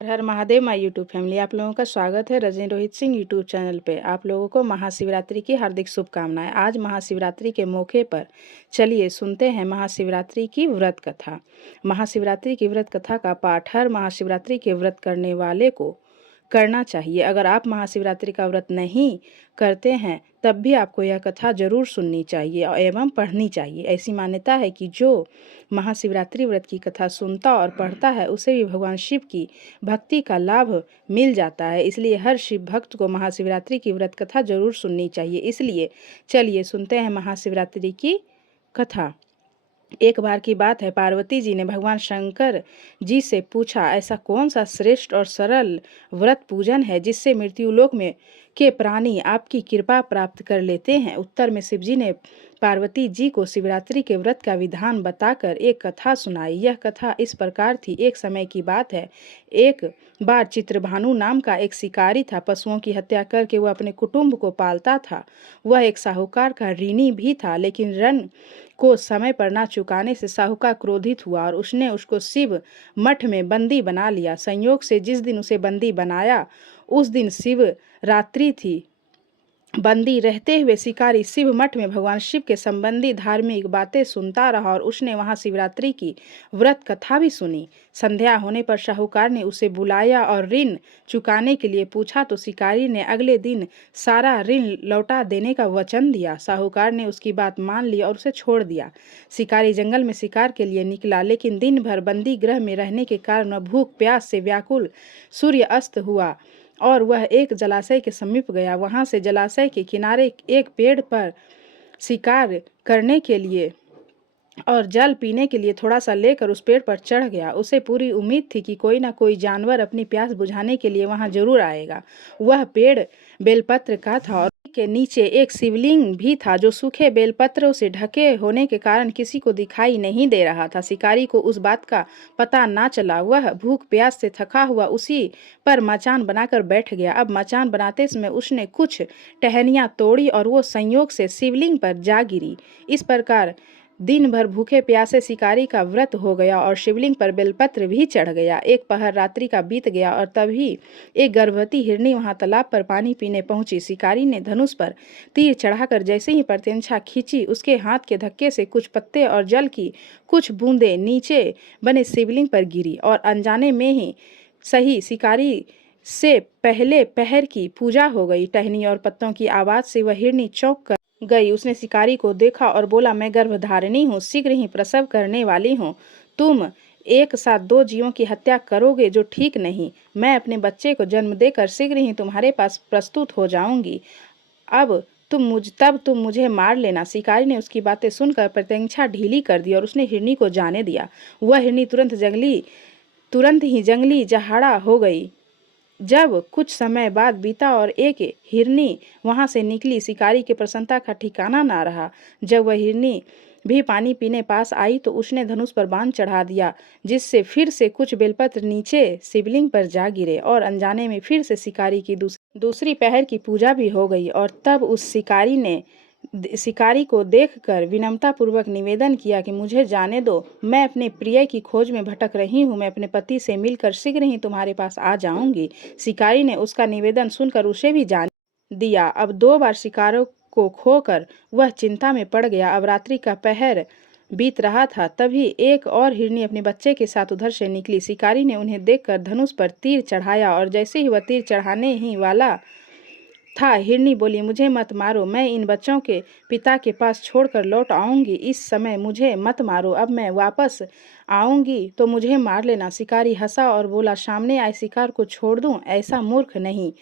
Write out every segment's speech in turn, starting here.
Her her Mahadev my YouTube family, आप लोगों का स्वागत है रजनी रोहित सिंह यूट्यूब चैनल पे। आप लोगों को महाशिवरात्रि की हार्दिक शुभकामनाएं। आज महाशिवरात्रि के मौके पर चलिए सुनते हैं महाशिवरात्रि की व्रत कथा। महाशिवरात्रि की व्रत कथा का पाठ हर महाशिवरात्रि के व्रत करने वाले को करना चाहिए। अगर आप महाशिवरात्रि का व्रत नहीं करते हैं तब भी आपको यह कथा जरूर सुननी चाहिए एवं पढ़नी चाहिए। ऐसी मान्यता है कि जो महाशिवरात्रि व्रत की कथा सुनता और पढ़ता है उसे भी भगवान शिव की भक्ति का लाभ मिल जाता है। इसलिए हर शिव भक्त को महाशिवरात्रि की व्रत कथा जरूर सुननी चाहिए। इसलिए चलिए सुनते हैं महाशिवरात्रि की कथा। एक बार की बात है, पार्वती जी ने भगवान शंकर जी से पूछा, ऐसा कौन सा श्रेष्ठ और सरल व्रत पूजन है जिससे मृत्युलोक में के प्राणी आपकी कृपा प्राप्त कर लेते हैं। उत्तर में शिव जी ने पार्वती जी को शिवरात्रि के व्रत का विधान बताकर एक कथा सुनाई। यह कथा इस प्रकार थी। एक समय की बात है, एक बार चित्रभानु नाम का एक शिकारी था। पशुओं की हत्या करके वह अपने कुटुंब को पालता था। वह एक साहूकार का ऋणी भी था, लेकिन ऋण को समय पर ना चुकाने से साहूकार क्रोधित हुआ और उसने उसको शिव मठ में बंदी बना लिया। संयोग से जिस दिन उसे बंदी बनाया उस दिन शिव रात्रि थी। बंदी रहते हुए शिकारी शिव मठ में भगवान शिव के संबंधी धार्मिक बातें सुनता रहा और उसने वहां शिवरात्रि की व्रत कथा भी सुनी। संध्या होने पर साहूकार ने उसे बुलाया और ऋण चुकाने के लिए पूछा तो शिकारी ने अगले दिन सारा ऋण लौटा देने का वचन दिया। साहूकार ने उसकी बात मान ली और उसे छोड़ दिया। शिकारी जंगल में शिकार के लिए निकला, लेकिन दिन भर बंदी गृह में रहने के कारण वह भूख प्यास से व्याकुल। सूर्य अस्त हुआ और वह एक जलाशय के समीप गया। वहां से जलाशय के किनारे एक पेड़ पर शिकार करने के लिए और जल पीने के लिए थोड़ा सा लेकर उस पेड़ पर चढ़ गया। उसे पूरी उम्मीद थी कि कोई ना कोई जानवर अपनी प्यास बुझाने के लिए वहां जरूर आएगा। वह पेड़ बेलपत्र का था और के नीचे एक शिवलिंग भी था जो सूखे बेलपत्रों से ढके होने के कारण किसी को दिखाई नहीं दे रहा था। शिकारी को उस बात का पता ना चला। वह भूख प्यास से थका हुआ उसी पर मचान बनाकर बैठ गया। अब मचान बनाते समय उसने कुछ टहनियां तोड़ी और वो संयोग से शिवलिंग पर जा गिरी। इस प्रकार दिन भर भूखे प्यासे शिकारी का व्रत हो गया और शिवलिंग पर बेलपत्र भी चढ़ गया। एक पहर रात्रि का बीत गया और तभी एक गर्भवती हिरनी वहां तालाब पर पानी पीने पहुंची। शिकारी ने धनुष पर तीर चढ़ाकर जैसे ही प्रत्यंछा खींची, उसके हाथ के धक्के से कुछ पत्ते और जल की कुछ बूंदें नीचे बने शिवलिंग पर गिरी और अनजाने में ही सही शिकारी से पहले पहर की पूजा हो गई। टहनी और पत्तों की आवाज से वह हिरनी चौंक कर गई। उसने शिकारी को देखा और बोला, मैं गर्भधारिणी हूँ, शीघ्र ही प्रसव करने वाली हूँ। तुम एक साथ दो जीवों की हत्या करोगे जो ठीक नहीं। मैं अपने बच्चे को जन्म देकर शीघ्र ही तुम्हारे पास प्रस्तुत हो जाऊंगी। अब तुम मुझे मार लेना। शिकारी ने उसकी बातें सुनकर प्रत्यंछा ढीली कर दी और उसने हिरनी को जाने दिया। वह हिरनी तुरंत ही जंगली जहाड़ा हो गई। जब कुछ समय बाद बीता और एक हिरनी वहां से निकली, शिकारी की प्रसन्नता का ठिकाना ना रहा। जब वह हिरनी भी पानी पीने पास आई तो उसने धनुष पर बाण चढ़ा दिया, जिससे फिर से कुछ बेलपत्र नीचे शिवलिंग पर जा गिरे और अनजाने में फिर से शिकारी की दूसरी पहर की पूजा भी हो गई। और तब उस शिकारी को देखकर विनम्रता पूर्वक निवेदन किया कि मुझे जाने दो, मैं अपने प्रिय की खोज में भटक रही हूँ। मैं अपने पति से मिलकर शीघ्र ही तुम्हारे पास आ जाऊंगी। शिकारी ने उसका निवेदन सुनकर उसे भी जाने दिया। अब दो बार शिकारों को खोकर वह चिंता में पड़ गया। अब रात्रि का पहर बीत रहा था, तभी एक और हिरनी अपने बच्चे के साथ उधर से निकली। शिकारी ने उन्हें देखकर धनुष पर तीर चढ़ाया और जैसे ही वह तीर चढ़ाने ही वाला था, हिरनी बोली, मुझे मत मारो, मैं इन बच्चों के पिता के पास छोड़कर लौट आऊंगी। इस समय मुझे मत मारो, अब मैं वापस आऊंगी तो मुझे मार लेना। शिकारी हंसा और बोला, सामने आए शिकार को छोड़ दूं? ऐसा मूर्ख नहीं।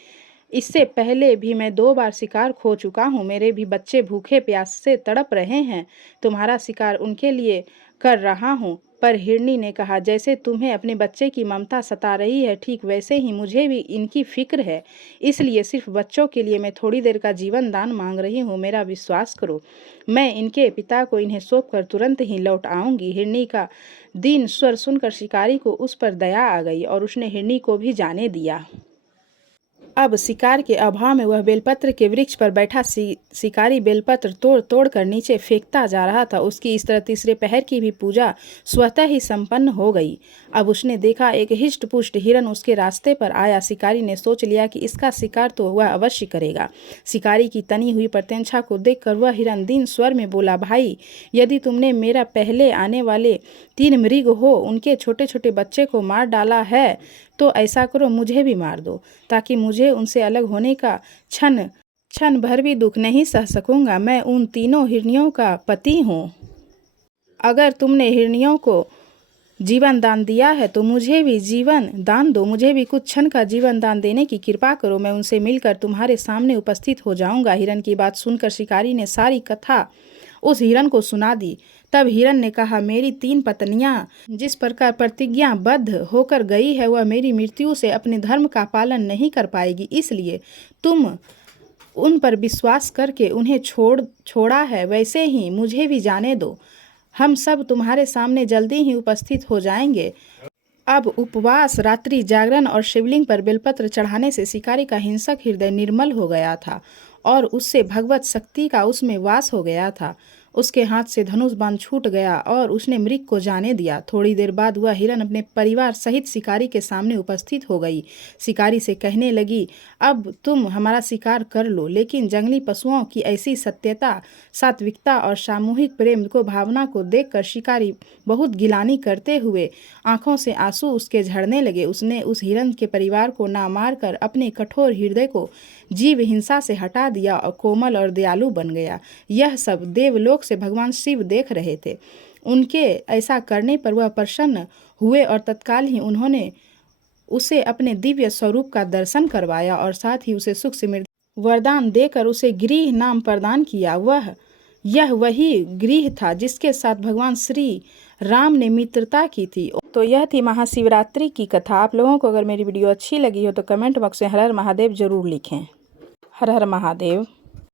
इससे पहले भी मैं दो बार शिकार खो चुका हूँ। मेरे भी बच्चे भूखे प्यास से तड़प रहे हैं। तुम्हारा शिकार उनके लिए कर रहा हूँ। पर हिरनी ने कहा, जैसे तुम्हें अपने बच्चे की ममता सता रही है, ठीक वैसे ही मुझे भी इनकी फिक्र है। इसलिए सिर्फ बच्चों के लिए मैं थोड़ी देर का जीवन दान मांग रही हूँ। मेरा विश्वास करो, मैं इनके पिता को इन्हें सौंप कर तुरंत ही लौट आऊंगी। हिरनी का दीन स्वर सुनकर शिकारी को उस पर दया आ गई और उसने हिरनी को भी जाने दिया। अब शिकार के अभाव में वह बेलपत्र के वृक्ष पर बैठा शिकारी बेलपत्र तोड़ तोड़ कर नीचे फेंकता जा रहा था। उसकी इस तरह तीसरे पहर की भी पूजा स्वतः ही संपन्न हो गई। अब उसने देखा एक हिष्ट पुष्ट हिरन उसके रास्ते पर आया। शिकारी ने सोच लिया कि इसका शिकार तो वह अवश्य करेगा। शिकारी की तनी हुई प्रत्यंछा को देखकर वह हिरन दीन स्वर में बोला, भाई, यदि तुमने मेरा पहले आने वाले 3 मृग हो उनके छोटे छोटे बच्चे को मार डाला है तो ऐसा करो, मुझे भी मार दो, ताकि मुझे उनसे अलग होने का क्षण भर भी दुख नहीं सह सकूंगा। मैं उन तीनों हिरनियों का पति हूँ। अगर तुमने हिरनियों को जीवन दान दिया है तो मुझे भी जीवन दान दो, मुझे भी कुछ क्षण का जीवन दान देने की कृपा करो। मैं उनसे मिलकर तुम्हारे सामने उपस्थित हो जाऊंगा। हिरन की बात सुनकर शिकारी ने सारी कथा उस हिरन को सुना दी। तब हिरन ने कहा, मेरी 3 पत्नियां जिस प्रकार प्रतिज्ञाबद्ध होकर गई है वह मेरी मृत्यु से अपने धर्म का पालन नहीं कर पाएगी, इसलिए तुम उन पर विश्वास करके उन्हें छोड़ा है, वैसे ही मुझे भी जाने दो। हम सब तुम्हारे सामने जल्दी ही उपस्थित हो जाएंगे। अब उपवास, रात्रि जागरण और शिवलिंग पर बेलपत्र चढ़ाने से शिकारी का हिंसक हृदय निर्मल हो गया था और उससे भगवत शक्ति का उसमें वास हो गया था। उसके हाथ से धनुष बाण छूट गया और उसने मृग को जाने दिया। थोड़ी देर बाद वह हिरन अपने परिवार सहित शिकारी के सामने उपस्थित हो गई। शिकारी से कहने लगी, अब तुम हमारा शिकार कर लो, लेकिन जंगली पशुओं की ऐसी सत्यता, सात्विकता और सामूहिक प्रेम को भावना को देखकर शिकारी बहुत गिलानी करते हुए आंखों से आंसू उसके झड़ने लगे। उसने उस हिरन के परिवार को ना मारकर अपने कठोर हृदय को जीव हिंसा से हटा दिया और कोमल और दयालु बन गया। यह सब देवलोक से भगवान शिव देख रहे थे। उनके ऐसा करने पर वह प्रसन्न हुए और तत्काल ही उन्होंने उसे अपने दिव्य स्वरूप का दर्शन करवाया और साथ ही उसे सुख समृद्धि वरदान देकर उसे गृह नाम प्रदान किया। यह वही गृह था जिसके साथ भगवान श्री राम ने मित्रता की थी। तो यह थी महाशिवरात्रि की कथा। आप लोगों को अगर मेरी वीडियो अच्छी लगी हो तो कमेंट बॉक्स में हर हर महादेव जरूर लिखें। हर हर महादेव।